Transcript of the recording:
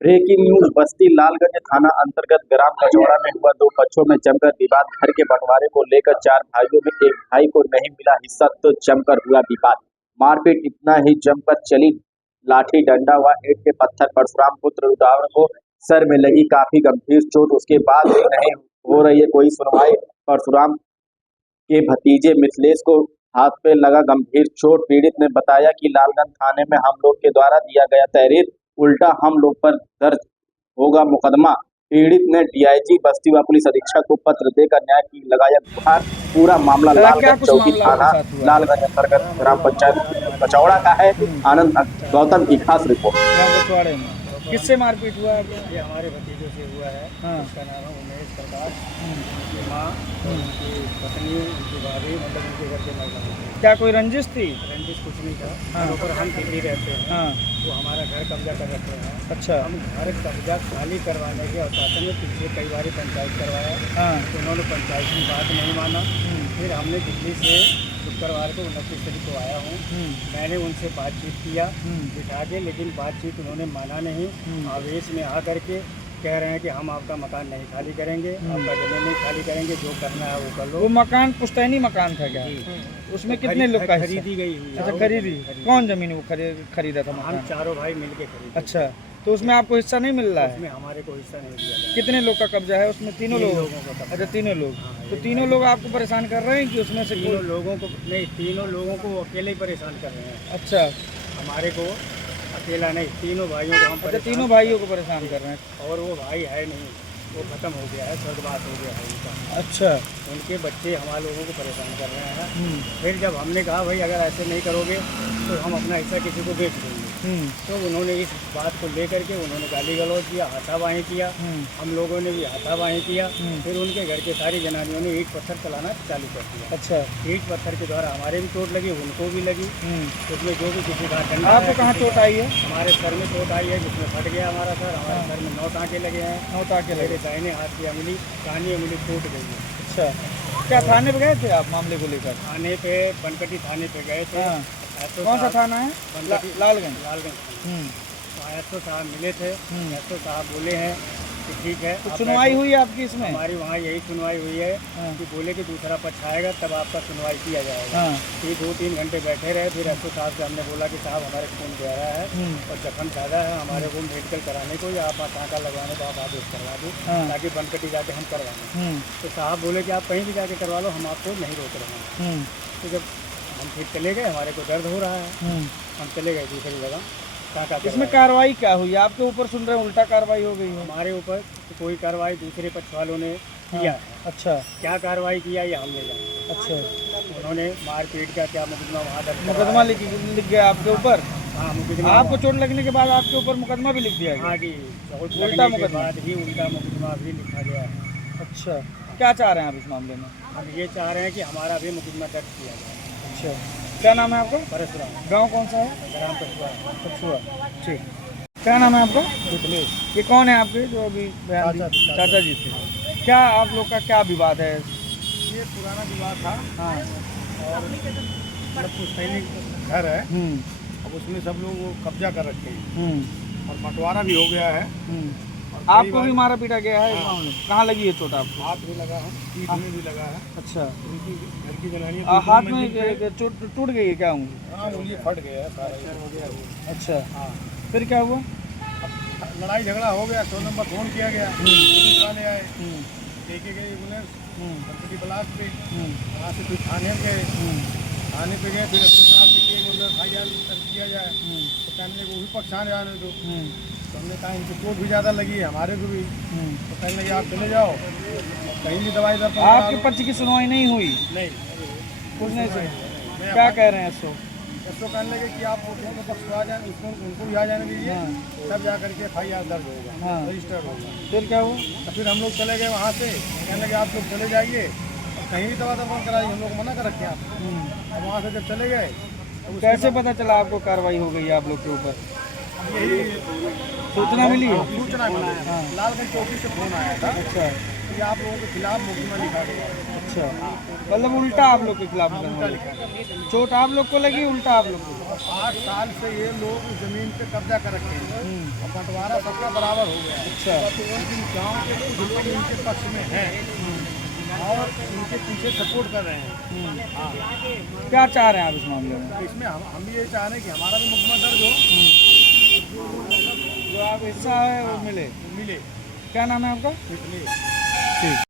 Breaking news. बस्ती लालगंज थाना अंतर्गत ग्राम कचौड़ा में हुआ दो पक्षों में जमकर विवाद। घर के बंटवारे को लेकर चार भाइयों में एक भाई को नहीं मिला हिस्सा तो जमकर हुआ विवाद। मारपीट इतना ही जमकर चली, लाठी डंडा व ईंट के पत्थर। परशुराम पुत्र रुद्रावण को सर में लगी काफी गंभीर चोट, उसके बाद भी नहीं हो रही है कोई सुनवाई। परशुराम के भतीजे मिथिलेश को हाथ पे लगा गंभीर चोट। पीड़ित ने बताया कि लालगंज थाने में हम लोग के द्वारा दिया गया तहरीर, उल्टा हम लोग पर दर्ज होगा मुकदमा। पीड़ित ने डीआईजी बस्ती व पुलिस अधीक्षक को पत्र देकर न्याय की लगाया गुहार। पूरा मामला लालगंज चौकी थाना लालगंज अंतर्गत ग्राम पंचायत कचौड़ा का है। आनंद गौतम की खास रिपोर्ट। किससे मारपीट हुआ है? ये हमारे भतीजों से हुआ है। हाँ। उसका नाम है उमेश प्रकाश। उनकी माँ, उनकी पत्नी, उनकी भाभी, मतलब उनके घर के महिला। क्या कोई रंजिश थी? रंजिश कुछ नहीं था। हाँ। ऊपर हम दिल्ली रहते हैं। हाँ। वो हमारा घर कब्जा कर रखे हैं। अच्छा। हम घर कब्जा खाली करवाने के औकात में पिछले कई बार पंचायत करवाया। हाँ। उन्होंने पंचायत की बात नहीं माना। फिर हमने दिल्ली से शुक्रवार को 29 तारीख को आया हूँ। मैंने उनसे बातचीत किया बिठा के, लेकिन बातचीत उन्होंने माना नहीं। आवेश में आ करके कह रहे हैं कि हम आपका मकान नहीं खाली करेंगे, आपका जमीन नहीं खाली करेंगे, जो करना है वो कर लो। वो मकान पुश्तैनी मकान था क्या? उसमें कितने लोग का हिस्सा? खरीदी गई हुई है। अच्छा, खरीदी। कौन जमीन वो खरीदा था हम मकान? चारों भाई मिलके खरीदे। अच्छा, तो उसमें आपको हिस्सा नहीं मिल रहा है? उसमें हमारे को हिस्सा नहीं दिया गया। कितने लोग का कब्जा है उसमें? तीनों लोगों का कब्जा। अच्छा, तीनों लोग। हाँ, तो तीनों लोग आपको परेशान कर रहे हैं कि उसमें से तीनों लोगों को नहीं, तीनों लोगों को अकेले ही परेशान कर रहे हैं। अच्छा, हमारे को अकेला नहीं, तीनों भाइयों को हम अच्छा, तीनों भाइयों को परेशान कर रहे हैं। और वो भाई है नहीं, वो खत्म हो गया है, स्वर्गवास हो गया है उनका। अच्छा। उनके बच्चे हमारे लोगों को परेशान कर रहे हैं। फिर जब हमने कहा भाई अगर ऐसे नहीं करोगे तो हम अपना हिस्सा किसी को बेच देंगे, तो उन्होंने इस बात को लेकर के उन्होंने गाली गलौज किया, हाथापाई किया। हम लोगों ने भी हाथापाई किया। फिर उनके घर के सारी जनानियों ने ईंट पत्थर चलाना चालू कर दिया। अच्छा। ईंट पत्थर के द्वारा हमारे भी चोट लगी, उनको भी लगी। उसमें जो भी किसी का डंडा आपको कहाँ चोट आई है? हमारे सर में चोट आई है, जिसमें फट गया हमारा सर। हमारे सर में 9 टाँके लगे हैं। 9 टाँके लगे। मेरे दाहिने हाथ की अंगुली, कानी अंगुली टूट गई है। अच्छा, क्या थाने पे गए थे आप मामले को लेकर? थाने पे बनकटी थाने पे गए थे। हाँ। कौन सा थाना है? लालगंज। लालगंज। एसओ साहब मिले थे। एसओ साहब बोले हैं कि ठीक है। तो सुनवाई हुई आपकी इसमें? हमारी वहाँ यही सुनवाई हुई है। हाँ। कि बोले कि दूसरा पक्ष आएगा तब आपका सुनवाई किया जाएगा। हाँ। फिर 2-3 घंटे बैठे रहे। फिर एसओ साहब से हमने बोला कि साहब हमारे खून बह रहा है और जख्म ज़्यादा है, हमारे को मेडिकल कराने को या आप टाँका लगवाने को आप आदेश करवा दो, ताकि बनकटी जाके हम करवाएं। तो साहब बोले कि आप कहीं भी जाके करवा लो, हम आपको नहीं रोक रहे हैं। तो जब हम फिर चले गए, हमारे को दर्द हो रहा है, हम चले गए दूसरी जगह। इसमें कार्रवाई क्या हुई? आपके ऊपर सुन रहे हैं उल्टा कार्रवाई हो गई है। हमारे ऊपर तो कोई कार्रवाई दूसरे पक्ष वालों ने किया है। अच्छा, क्या कार्रवाई किया ये हम नहीं जानते। अच्छा, उन्होंने मारपीट का क्या मुकदमा वहाँ दर्ज मुकदमा लिख गया आपके ऊपर? हाँ, मुकदमा। आपको चोट लगने के बाद आपके ऊपर मुकदमा भी लिख दिया गया? हाँ जी, चोट उल्टा लगने के मुकदमा? बाद ही उल्टा मुकदमा भी लिखा गया है। अच्छा, क्या चाह रहे हैं आप इस मामले में? हम ये चाह रहे हैं कि हमारा भी मुकदमा दर्ज किया जाए। अच्छा, क्या नाम है आपका? परशुराम। गाँव कौन सा है? ग्राम कछुआ। ठीक। क्या नाम है आपका? मिथिलेश। ये कौन है आपके जो अभी बयान दिए? चाचा जी थे। क्या आप लोग का क्या विवाद है? ये पुराना विवाद था। हाँ। और मतलब पुश्तैनी घर है। अब उसमें सब लोग वो कब्जा कर रखे हैं और बंटवारा भी हो गया है। आपको भी मारा पीटा गया है इस मामले में? कहाँ लगी है चोट आपको? हाथ भी लगा है, पीठ में भी लगा है। अच्छा, उनकी घर की जनानी हाथ में चोट टूट गई है क्या उंगली? हाँ, उंगली फट गया है, सारा हो गया। अच्छा, हाँ। फिर क्या हुआ? लड़ाई झगड़ा हो गया, 100 नंबर फोन किया गया, पुलिस वाले आए, लेके गए एम्बुलेंस बनकटी ब्लॉक पे। वहाँ से फिर थाने गए, थाने पे गए। फिर साहब किया जाए तो कहने लगे वो भी पक्ष आने जाने दो। तो हमने कहा इनकी चोट भी ज़्यादा लगी है, हमारे को भी। तो कहने लगे आप चले जाओ, कहीं भी दवाई दर आपके पक्ष की सुनवाई नहीं हुई? नहीं, कुछ नहीं सुनी। क्या कह रहे हैं इसको? तो कहने लगे कि आप दोनों पक्ष आ जाए, उनको भी आ जाने दीजिए, तब जा करके FIR दर्ज होगा, रजिस्टर्ड होगा। फिर क्या हुआ? तो फिर हम लोग चले गए वहाँ से। कहने लगे आप लोग चले जाइए और कहीं भी दवा दर्पण कराइए, हम लोग मना कर रखे हैं आप। अब वहाँ से जब चले गए तो कैसे पता चला आपको कार्रवाई हो गई है आप लोग के ऊपर? यही सूचना मिली है? सूचना मिली। लालगंज चौकी से फोन आया था। अच्छा, कि आप लोगों के खिलाफ मुकदमा लिखा गया है। अच्छा, मतलब उल्टा आप लोग के खिलाफ उल्टा मुकदमा लिखा गया है। चोट आप लोग को लगी, उल्टा आप लोग को? और 8 साल से ये लोग जमीन पे कब्जा कर रखे हैं और बंटवारा सबका बराबर हो गया है। अच्छा, लेकिन गाँव के कुछ लोग इनके पक्ष में हैं और इनके पीछे सपोर्ट कर रहे हैं। हाँ, क्या चाह रहे हैं आप इस मामले में? इसमें हम ये चाह रहे हैं कि हमारा भी मुकदमा दर्ज हो, जो आप हिस्सा है वो मिले। मिले क्या नाम है आपका? इसलिए ठीक।